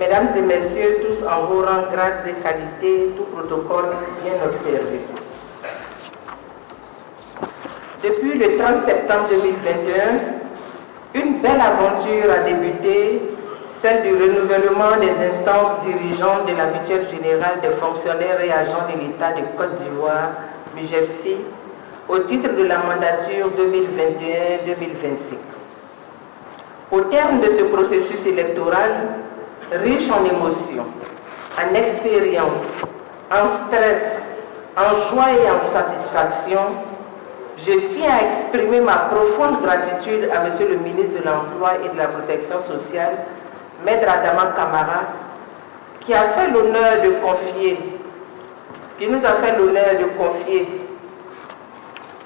Mesdames et messieurs, tous en vos rangs, grades et qualités, tout protocole bien observé. Depuis le 30 septembre 2021, une belle aventure a débuté, celle du renouvellement des instances dirigeantes de la mutuelle générale des fonctionnaires et agents de l'État de Côte d'Ivoire, MUGEFSI, au titre de la mandature 2021-2025. Au terme de ce processus électoral, riche en émotions, en expérience, en stress, en joie et en satisfaction, je tiens à exprimer ma profonde gratitude à Monsieur le ministre de l'Emploi et de la Protection sociale, Maître Adama Kamara, qui nous a fait l'honneur de confier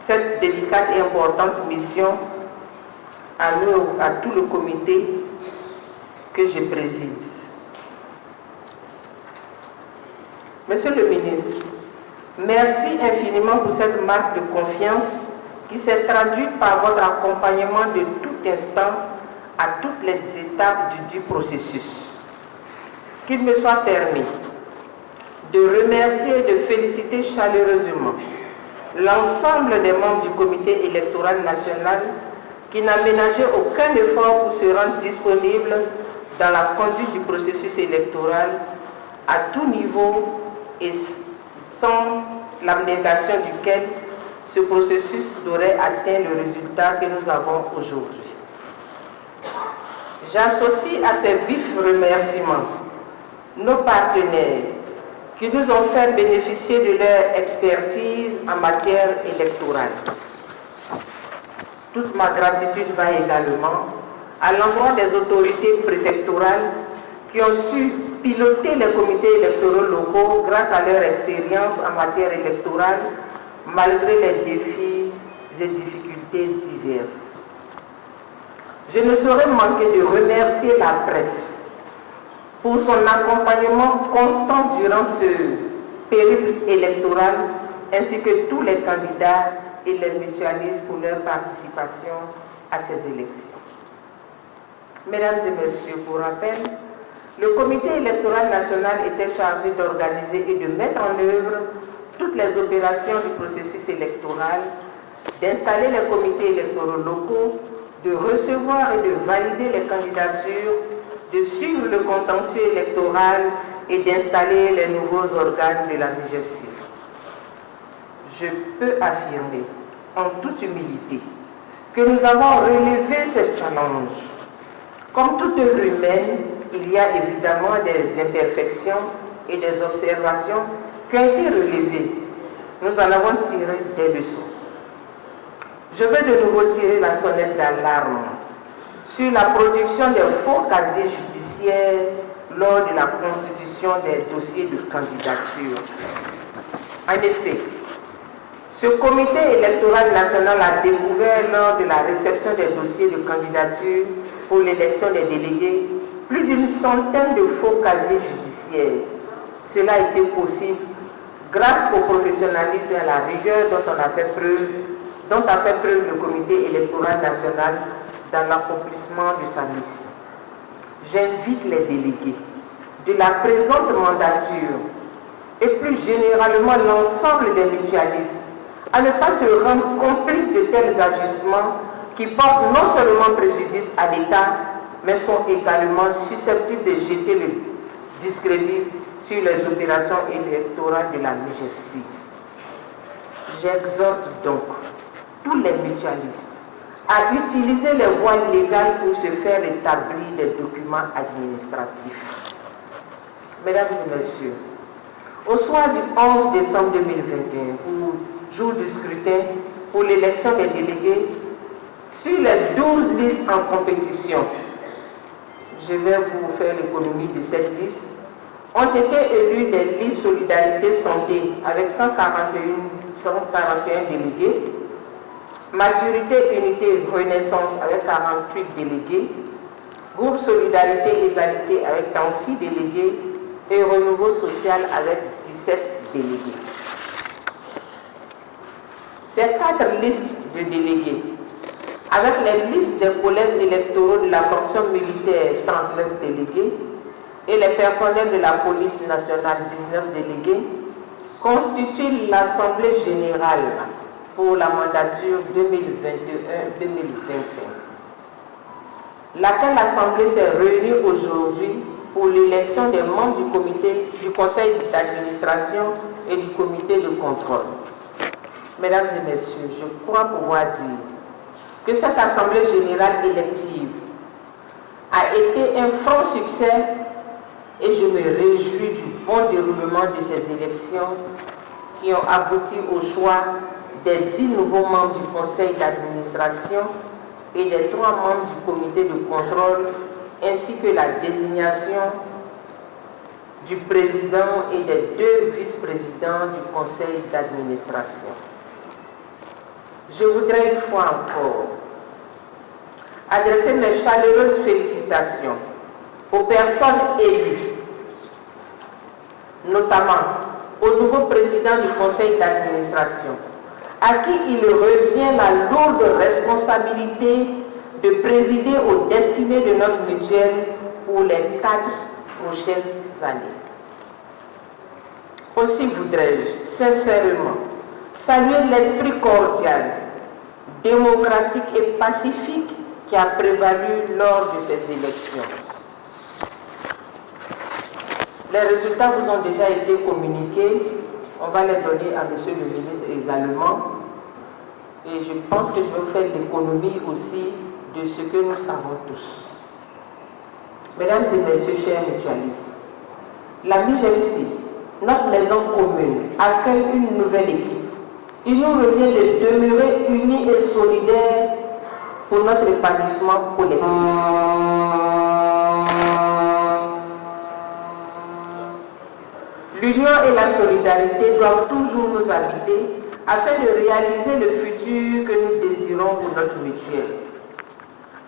cette délicate et importante mission à tout le comité que je préside. Monsieur le ministre, merci infiniment pour cette marque de confiance qui s'est traduite par votre accompagnement de tout instant à toutes les étapes du dit processus. Qu'il me soit permis de remercier et de féliciter chaleureusement l'ensemble des membres du comité électoral national qui n'a ménagé aucun effort pour se rendre disponible dans la conduite du processus électoral à tout niveau et sans l'abnégation duquel ce processus n'aurait atteint le résultat que nous avons aujourd'hui. J'associe à ces vifs remerciements nos partenaires qui nous ont fait bénéficier de leur expertise en matière électorale. Toute ma gratitude va également à l'endroit des autorités préfectorales qui ont su piloter les comités électoraux locaux grâce à leur expérience en matière électorale, malgré les défis et difficultés diverses. Je ne saurais manquer de remercier la presse pour son accompagnement constant durant ce périple électoral, ainsi que tous les candidats et les mutualistes pour leur participation à ces élections. Mesdames et messieurs, pour rappel, le comité électoral national était chargé d'organiser et de mettre en œuvre toutes les opérations du processus électoral, d'installer les comités électoraux locaux, de recevoir et de valider les candidatures, de suivre le contentieux électoral et d'installer les nouveaux organes de la MUGEFSI. Je peux affirmer, en toute humilité, que nous avons relevé ces challenges. Comme toute œuvre humaine, il y a évidemment des imperfections et des observations qui ont été relevées. Nous en avons tiré des leçons. Je veux de nouveau tirer la sonnette d'alarme sur la production des faux casiers judiciaires lors de la constitution des dossiers de candidature. En effet, ce comité électoral national a découvert lors de la réception des dossiers de candidature pour l'élection des délégués plus d'une centaine de faux casiers judiciaires. Cela a été possible grâce au professionnalisme et à la rigueur dont a fait preuve le comité électoral national dans l'accomplissement de sa mission. J'invite les délégués de la présente mandature et plus généralement l'ensemble des mutualistes à ne pas se rendre complices de tels agissements qui portent non seulement préjudice à l'État, mais sont également susceptibles de jeter le discrédit sur les opérations électorales de la MUGEFSI. J'exhorte donc tous les mutualistes à utiliser les voies légales pour se faire établir des documents administratifs. Mesdames et messieurs, au soir du 11 décembre 2021, jour du scrutin pour l'élection des délégués, sur les 12 listes en compétition, je vais vous faire l'économie de cette liste, ont été élus des listes Solidarité Santé avec 141 délégués, Maturité Unité Renaissance avec 48 délégués, Groupe Solidarité Égalité avec 36 délégués et Renouveau Social avec 17 délégués. Ces 4 listes de délégués, avec les listes des collèges électoraux de la fonction militaire 39 délégués, et les personnels de la police nationale, 19 délégués, constituent l'Assemblée générale pour la mandature 2021-2025. Laquelle Assemblée s'est réunie aujourd'hui pour l'élection des membres du comité du conseil d'administration et du comité de contrôle. Mesdames et messieurs, je crois pouvoir dire que cette Assemblée générale élective a été un franc succès et je me réjouis du bon déroulement de ces élections qui ont abouti au choix des 10 nouveaux membres du conseil d'administration et des 3 membres du comité de contrôle, ainsi que la désignation du président et des 2 vice-présidents du conseil d'administration. Je voudrais une fois encore adresser mes chaleureuses félicitations aux personnes élues, notamment au nouveau président du conseil d'administration, à qui il revient la lourde responsabilité de présider aux destinées de notre mutuelle pour les 4 prochaines années. Aussi voudrais-je sincèrement saluer l'esprit cordial, démocratique et pacifique qui a prévalu lors de ces élections. Les résultats vous ont déjà été communiqués. On va les donner à Monsieur le ministre également. Et je pense que je vais faire l'économie aussi de ce que nous savons tous. Mesdames et messieurs, chers mutualistes, la MIGEFC, notre maison commune, accueille une nouvelle équipe. Il nous revient de demeurer unis et solidaires pour notre épanouissement collectif. L'union et la solidarité doivent toujours nous habiter afin de réaliser le futur que nous désirons pour notre mutuelle.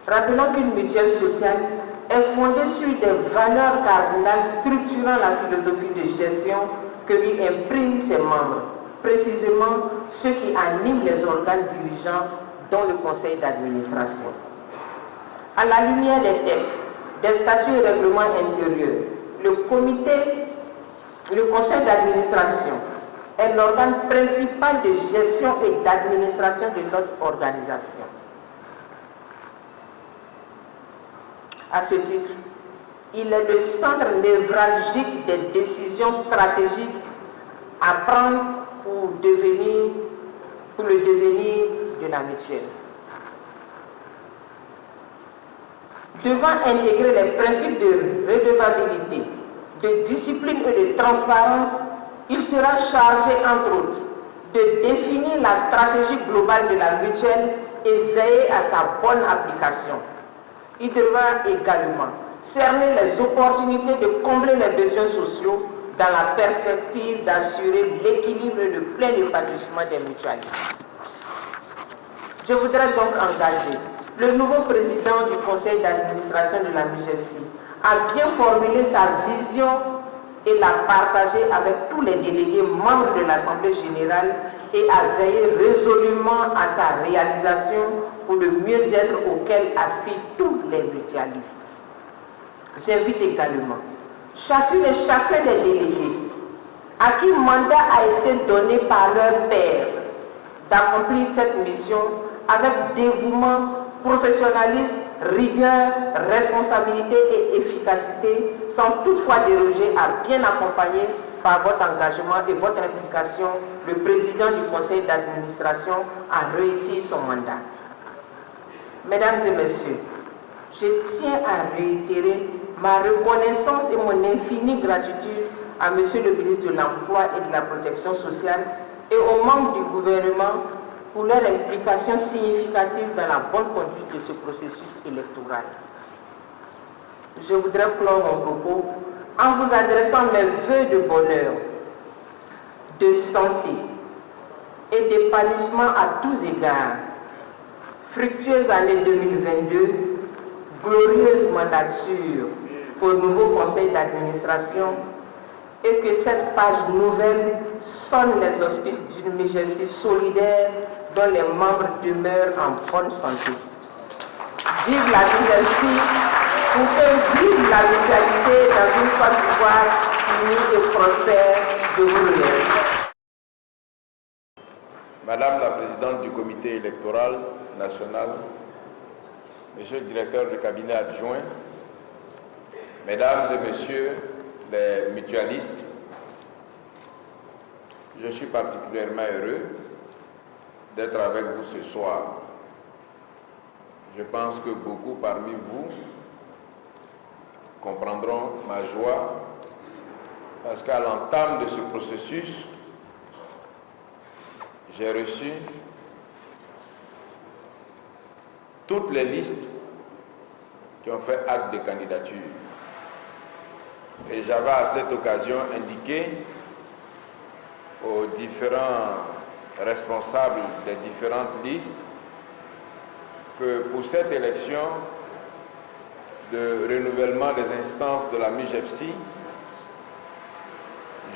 Rappelons qu'une mutuelle sociale est fondée sur des valeurs cardinales structurant la philosophie de gestion que lui impriment ses membres, précisément ceux qui animent les organes dirigeants dont le conseil d'administration. À la lumière des textes, des statuts et règlements intérieurs, le conseil d'administration est l'organe principal de gestion et d'administration de notre organisation. À ce titre, il est le centre névralgique des décisions stratégiques à prendre pour le devenir de la mutuelle. Devant intégrer les principes de redevabilité, de discipline et de transparence, il sera chargé, entre autres, de définir la stratégie globale de la mutuelle et veiller à sa bonne application. Il devra également cerner les opportunités de combler les besoins sociaux dans la perspective d'assurer l'équilibre et le plein épanouissement des mutualistes. Je voudrais donc engager le nouveau président du conseil d'administration de la MIGEFC à bien formuler sa vision et la partager avec tous les délégués membres de l'Assemblée générale et à veiller résolument à sa réalisation pour le mieux-être auquel aspirent tous les mutualistes. J'invite également chacune et chacun des délégués à qui mandat a été donné par leur père d'accomplir cette mission avec dévouement, professionnalisme, rigueur, responsabilité et efficacité, sans toutefois déroger à bien accompagner par votre engagement et votre implication, le président du conseil d'administration a réussi son mandat. Mesdames et messieurs, je tiens à réitérer ma reconnaissance et mon infinie gratitude à Monsieur le ministre de l'Emploi et de la Protection sociale et aux membres du gouvernement pour leur implication significative dans la bonne conduite de ce processus électoral. Je voudrais clore mon propos en vous adressant mes vœux de bonheur, de santé et d'épanouissement à tous égards. Fructueuse année 2022, glorieuse mandature au nouveau conseil d'administration et que cette page nouvelle sonne les auspices d'une MIGEFC solidaire dont les membres demeurent en bonne santé. Vive la MIGEFC pour que vive la mutualité dans une prospère. Je vous remercie. Madame la Présidente du Comité électoral national, Monsieur le Directeur du cabinet adjoint, Mesdames et Messieurs les mutualistes, je suis particulièrement heureux d'être avec vous ce soir. Je pense que beaucoup parmi vous comprendront ma joie parce qu'à l'entame de ce processus, j'ai reçu toutes les listes qui ont fait acte de candidature. Et j'avais à cette occasion indiqué aux différents responsables des différentes listes que pour cette élection de renouvellement des instances de la MIGEFCI,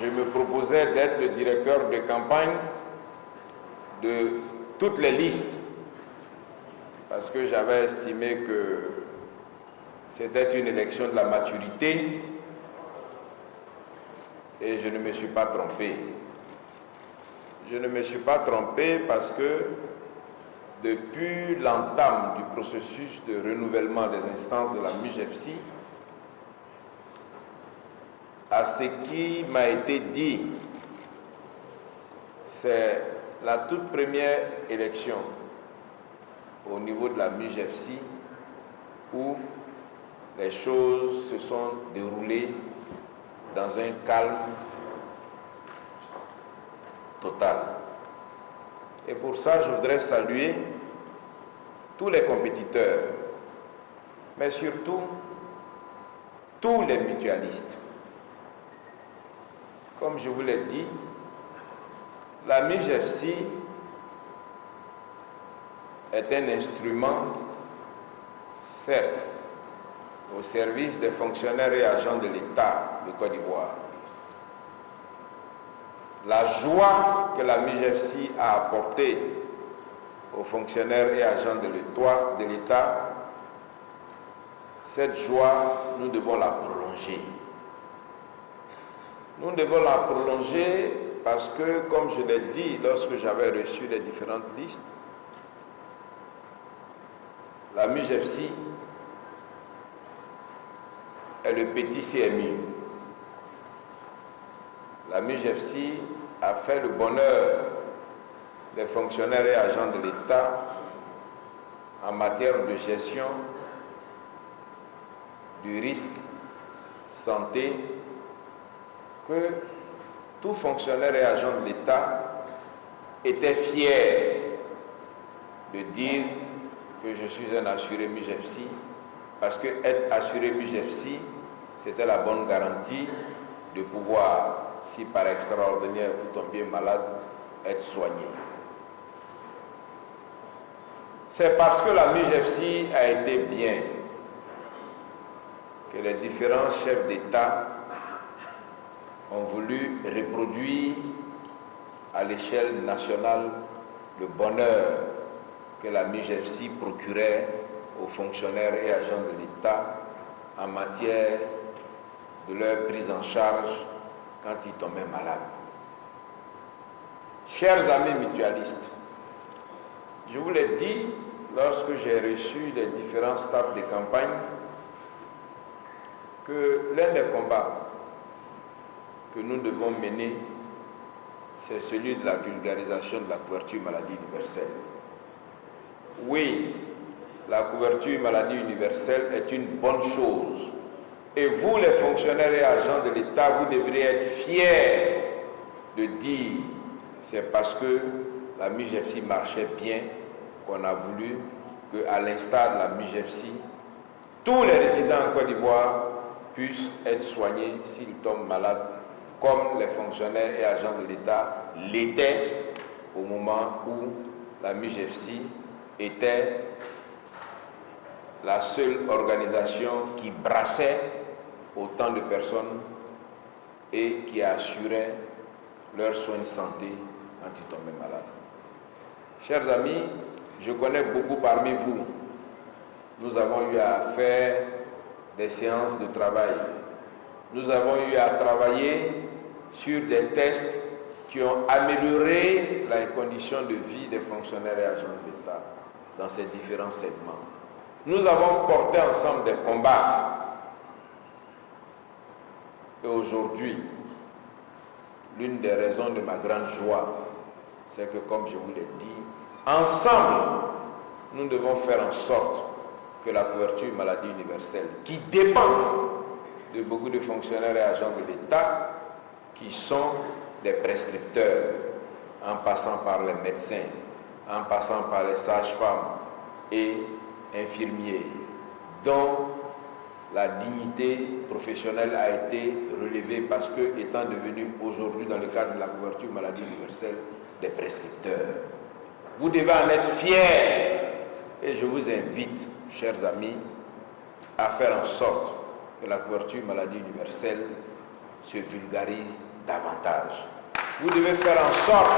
je me proposais d'être le directeur de campagne de toutes les listes parce que j'avais estimé que c'était une élection de la maturité et je ne me suis pas trompé. Je ne me suis pas trompé parce que depuis l'entame du processus de renouvellement des instances de la MIGEFCI, à ce qui m'a été dit, c'est la toute première élection au niveau de la MIGEFCI où les choses se sont déroulées dans un calme total. Et pour ça, je voudrais saluer tous les compétiteurs, mais surtout tous les mutualistes. Comme je vous l'ai dit, la MIGEFCI est un instrument, certes, au service des fonctionnaires et agents de l'État de Côte d'Ivoire. La joie que la MIGEFCI a apportée aux fonctionnaires et agents de l'État, cette joie, nous devons la prolonger. Nous devons la prolonger parce que, comme je l'ai dit lorsque j'avais reçu les différentes listes, la MIGEFCI est le petit CMU. La MIGEFCI a fait le bonheur des fonctionnaires et agents de l'État en matière de gestion du risque santé, que tout fonctionnaire et agent de l'État était fier de dire que je suis un assuré MIGEFCI, parce que être assuré MIGEFCI, c'était la bonne garantie de pouvoir, si par extraordinaire vous tombiez malade, être soigné. C'est parce que la MIGEFCI a été bien que les différents chefs d'État ont voulu reproduire à l'échelle nationale le bonheur que la MIGEFCI procurait aux fonctionnaires et agents de l'État en matière de leur prise en charge quand ils tombaient malades. Chers amis mutualistes, je vous l'ai dit lorsque j'ai reçu les différents staffs de campagne que l'un des combats que nous devons mener, c'est celui de la vulgarisation de la couverture maladie universelle. Oui, la couverture maladie universelle est une bonne chose. Et vous, les fonctionnaires et agents de l'État, vous devriez être fiers de dire c'est parce que la MIGEFCI marchait bien qu'on a voulu qu'à l'instar de la MIGEFCI, tous les résidents en Côte d'Ivoire puissent être soignés s'ils tombent malades, comme les fonctionnaires et agents de l'État l'étaient au moment où la MIGEFCI était la seule organisation qui brassait autant de personnes et qui assurait leurs soins de santé quand ils tombaient malades. Chers amis, je connais beaucoup parmi vous. Nous avons eu à faire des séances de travail. Nous avons eu à travailler sur des tests qui ont amélioré les conditions de vie des fonctionnaires et agents de l'État dans ces différents segments. Nous avons porté ensemble des combats. Et aujourd'hui, l'une des raisons de ma grande joie, c'est que, comme je vous l'ai dit, ensemble, nous devons faire en sorte que la couverture maladie universelle, qui dépend de beaucoup de fonctionnaires et agents de l'État, qui sont des prescripteurs, en passant par les médecins, en passant par les sages-femmes et infirmiers, dont la dignité professionnelle a été relevée parce que, étant devenus aujourd'hui, dans le cadre de la couverture maladie universelle, des prescripteurs. Vous devez en être fiers et je vous invite, chers amis, à faire en sorte que la couverture maladie universelle se vulgarise davantage. Vous devez faire en sorte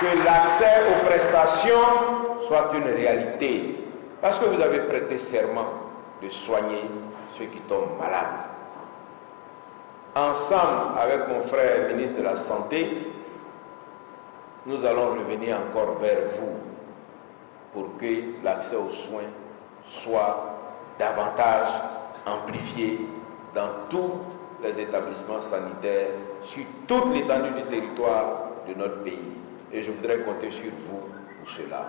que l'accès aux prestations soit une réalité parce que vous avez prêté serment de soigner ceux qui tombent malades. Ensemble avec mon frère ministre de la Santé, nous allons revenir encore vers vous pour que l'accès aux soins soit davantage amplifié dans tous les établissements sanitaires sur toute l'étendue du territoire de notre pays. Et je voudrais compter sur vous pour cela.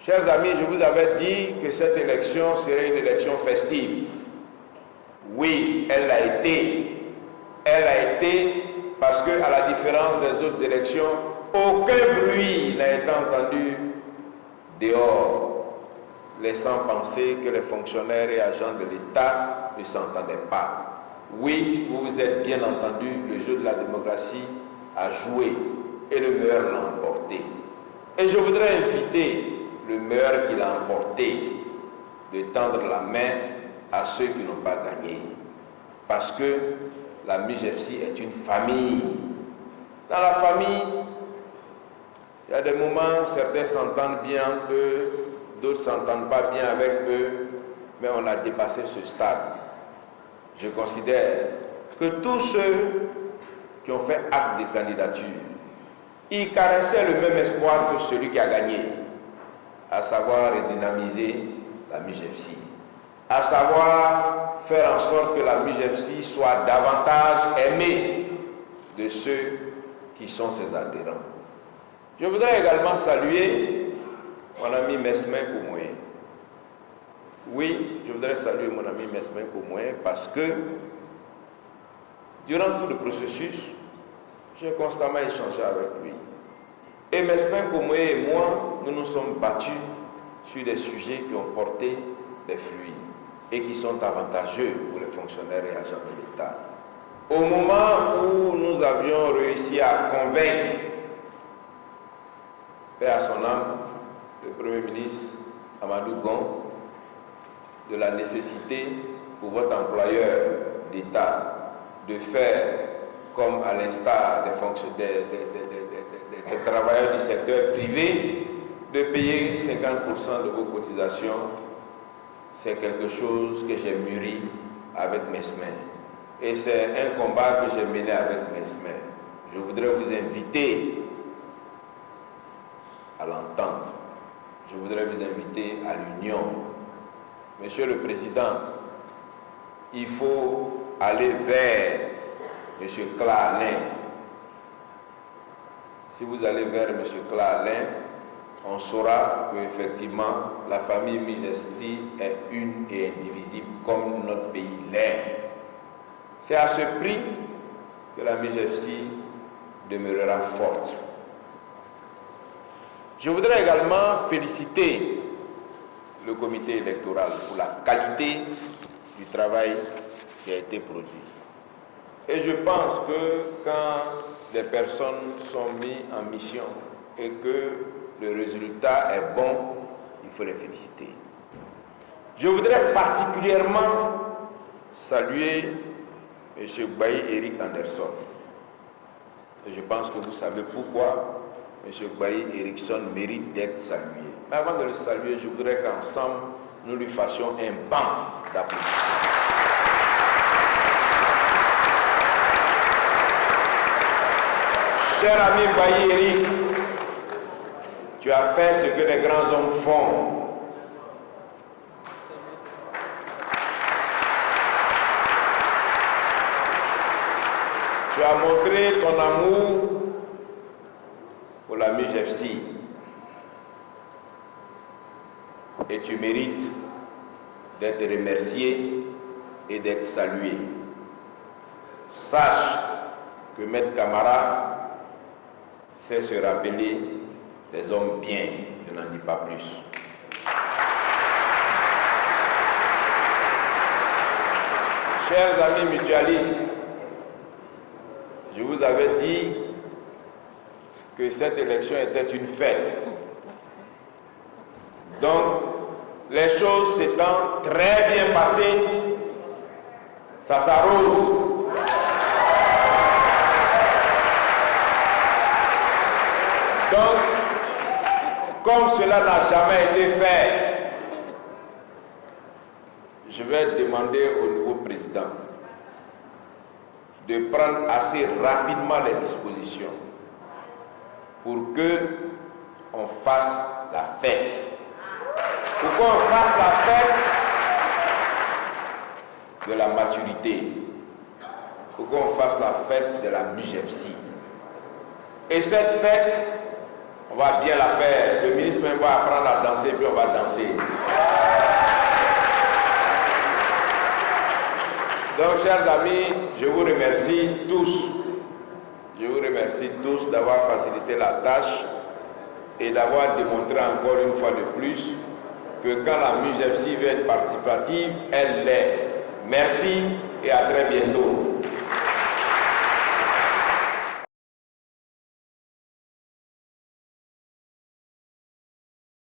Chers amis, je vous avais dit que cette élection serait une élection festive. Oui, elle l'a été. Elle a été parce que, à la différence des autres élections, aucun bruit n'a été entendu dehors, laissant penser que les fonctionnaires et agents de l'État ne s'entendaient pas. Oui, vous vous êtes bien entendu, le jeu de la démocratie a joué et le meilleur l'a emporté. Et je voudrais inviter le meilleur qui l'a emporté de tendre la main à ceux qui n'ont pas gagné. Parce que la MIGEFCI est une famille. Dans la famille, il y a des moments, certains s'entendent bien entre eux, d'autres ne s'entendent pas bien avec eux, mais on a dépassé ce stade. Je considère que tous ceux qui ont fait acte de candidature, ils caressaient le même espoir que celui qui a gagné, à savoir redynamiser la MIGEFCI, à savoir faire en sorte que la MIGEFCI soit davantage aimée de ceux qui sont ses adhérents. Je voudrais également saluer mon ami Mesmin Komoué. Oui, je voudrais saluer mon ami Mesmin Komoué parce que durant tout le processus, j'ai constamment échangé avec lui. Et Mesmin Komoué et moi, nous nous sommes battus sur des sujets qui ont porté des fruits et qui sont avantageux pour les fonctionnaires et agents de l'État. Au moment où nous avions réussi à convaincre, paix à son âme, le Premier ministre Amadou Gon, de la nécessité pour votre employeur d'État de faire comme à l'instar des travailleurs du secteur privé, de payer 50% de vos cotisations, c'est quelque chose que j'ai mûri avec Mesmin. Et c'est un combat que j'ai mené avec Mesmin. Je voudrais vous inviter à l'entente. Je voudrais vous inviter à l'union. Monsieur le Président, il faut aller vers M. Clarlin. Si vous allez vers M. Clarlin, on saura qu'effectivement, la famille MIGEFCI est une et indivisible comme notre pays l'est. C'est à ce prix que la MIGEFCI demeurera forte. Je voudrais également féliciter le comité électoral pour la qualité du travail qui a été produit. Et je pense que quand des personnes sont mises en mission et que le résultat est bon, il faut les féliciter. Je voudrais particulièrement saluer M. Bailly Eric Anderson. Et je pense que vous savez pourquoi M. Bailly Erickson mérite d'être salué. Mais avant de le saluer, je voudrais qu'ensemble, nous lui fassions un banc d'applaudissements. Cher ami Bailly Eric, tu as fait ce que les grands hommes font. Tu as montré ton amour pour la MUJFC et tu mérites d'être remercié et d'être salué. Sache que Maître Camara sait se rappeler des hommes bien, je n'en dis pas plus. Chers amis mutualistes, je vous avais dit que cette élection était une fête. Donc, les choses s'étant très bien passées, ça s'arrose. Donc, comme cela n'a jamais été fait, je vais demander au nouveau président de prendre assez rapidement les dispositions pour que on fasse la fête. Pour qu'on fasse la fête de la maturité, pour qu'on fasse la fête de la MUJFC. Et cette fête, on va bien la faire. Le ministre même va apprendre à danser, puis on va danser. Donc, chers amis, je vous remercie tous. Je vous remercie tous d'avoir facilité la tâche et d'avoir démontré encore une fois de plus que quand la MUJFC veut être participative, elle l'est. Merci et à très bientôt.